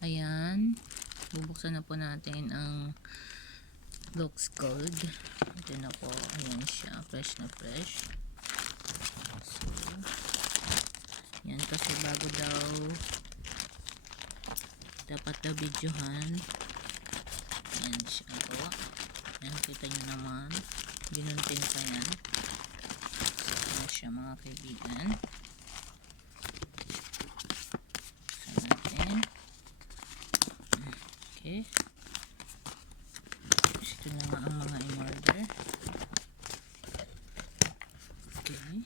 Ayan, bubuksan na po natin ang Lux Gold. Ito na po, ayan siya, fresh na fresh. So, yan kasi bago daw dapat na videohan. Ayan siya po. Ayan, kita nyo naman, ginuntin pa yan. So, ayan siya mga kaibigan. Buksan natin. Okay. Ito na nga ang mga in-order. Okay.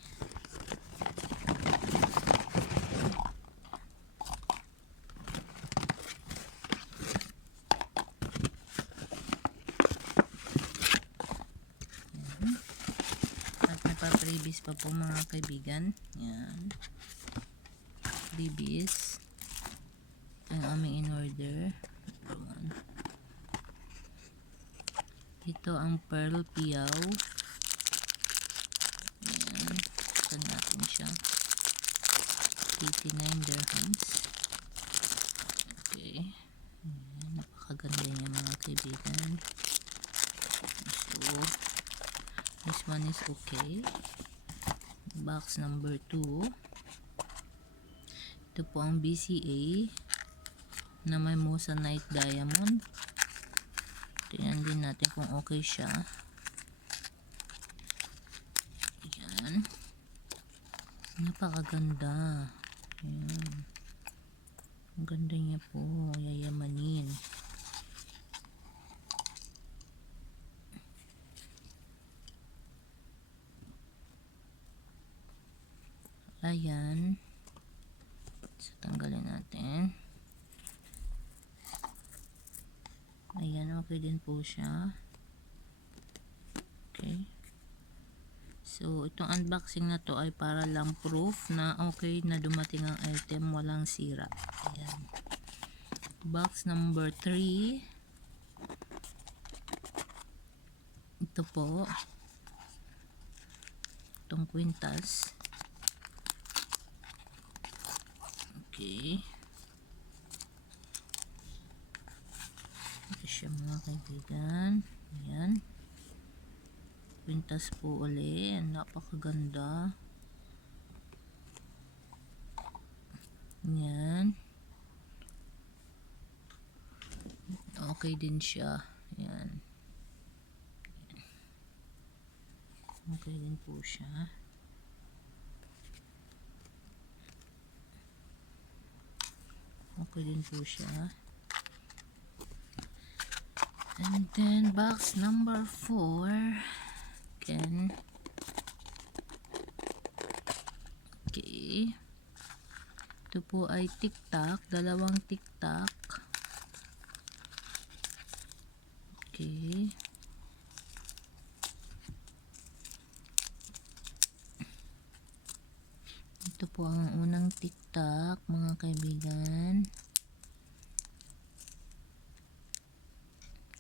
At nagpa-freebies pa po mga kaibigan. Yan. Freebies. Ang aming in-order. Ito ang Pearl Piyaw. Ayan. Buksan natin siya. 89 dirhams. Okay. Ayan. Napakaganda niya mga kaibigan. So, this one is okay. Box number 2. Ito po ang BCA na may Moissanite Diamond. Tingnan din natin kung okay siya. Ayan. Napakaganda. Ayan. Ang ganda niya po. Yayamanin. Ayan. So, tanggalin natin. Ayan, okay din po siya. Okay. So, itong unboxing na to ay para lang proof na okay na dumating ang item, walang sira. Ayan. Box number 3. Ito po. Itong kwintas. Okay. Ito siya mga kaibigan. Ayan. Kwintas po uli. Napakaganda. Ayan. Okay din siya. Ayan. Okay din po siya. Okay din po siya. And then box number 4. Again. Okay. Ito po ay tic-tac. Dalawang tic-tac. Okay. Ito po ang unang tic-tac mga kaibigan.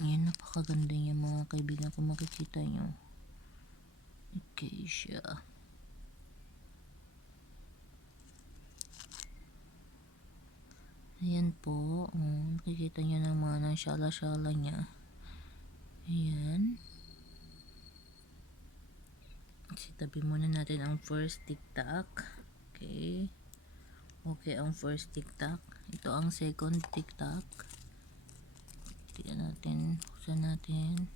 Ayan, napakaganda niya mga kaibigan kung makikita nyo. Okay siya. Ayan po. Nakikita nyo naman ang shala-shala niya. Ayan. Sitabi muna natin ang first tic-tac. Okay. Okay ang first tic-tac. Ito ang second tic-tac. Tignan natin. Buksan natin.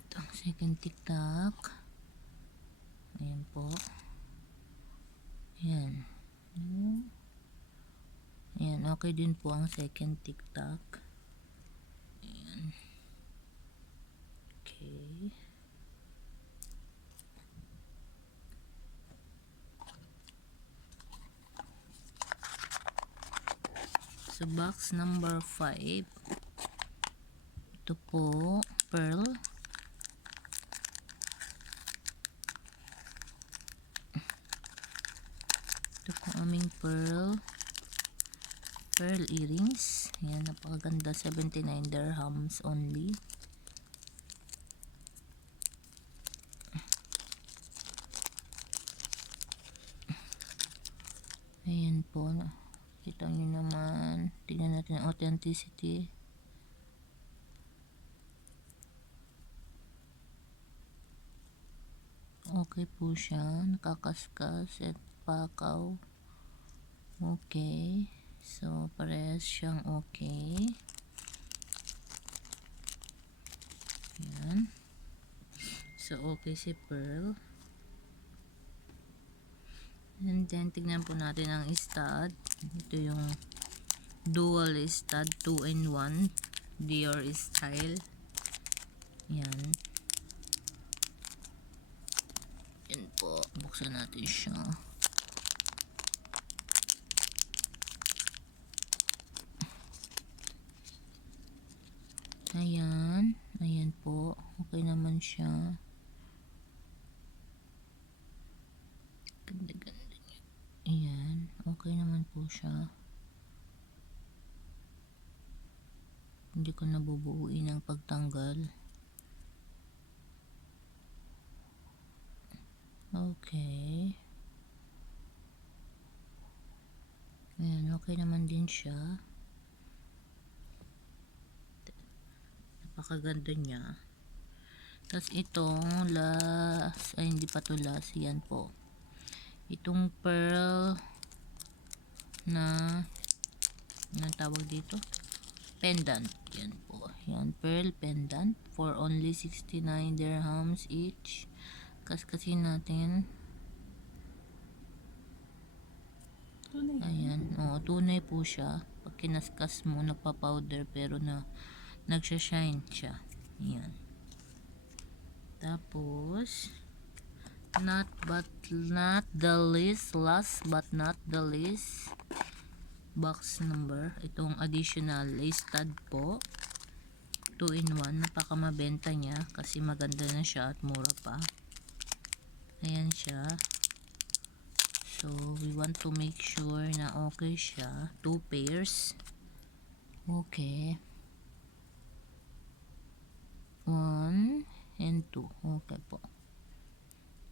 Ito ang second tic-tac. Ayan po. Ayan. Ayan. Okay din po ang second tic-tac. Ayan. Okay. So, box number 5. Ito po, pearl. Ito po aming pearl earrings. Ayan, napakaganda. 79 dirhams only. po. Kita nyo naman. Tingnan natin ang authenticity. Okay po siya. Nakakaskas at pakaw. Okay. So, parehas siyang okay. Yan. So, okay si Pearl. And then, tignan po natin ang stud. Ito yung dual stud, 2-in-1. Dior style. Yan. Yan po. Buksan natin siya. Ayan. Ayan po. Okay naman siya. Ganda-ganda niya. Ayan. Okay naman po siya. Hindi ko nabubuuin ang pagtanggal. Okay. Ayan. Okay naman din siya. Napakaganda niya. Tapos itong last, ay hindi pa to last, yan po. Itong pearl na, anong tawag dito? Pendant. Yan po. Yan, pearl pendant for only 69 dirhams each. Kaskasin natin. Ayan. O, tunay po siya. Pag kinaskas mo, nagpa-powder pero nagsha-shine siya. Ayan. Tapos, not the least, last but not the least, box number. Itong additional stud po. 2-in-1. Napakamabenta niya kasi maganda na siya at mura pa. Ayan siya. So, we want to make sure na okay siya. 2 pairs. Okay. 1 and 2. Okay po.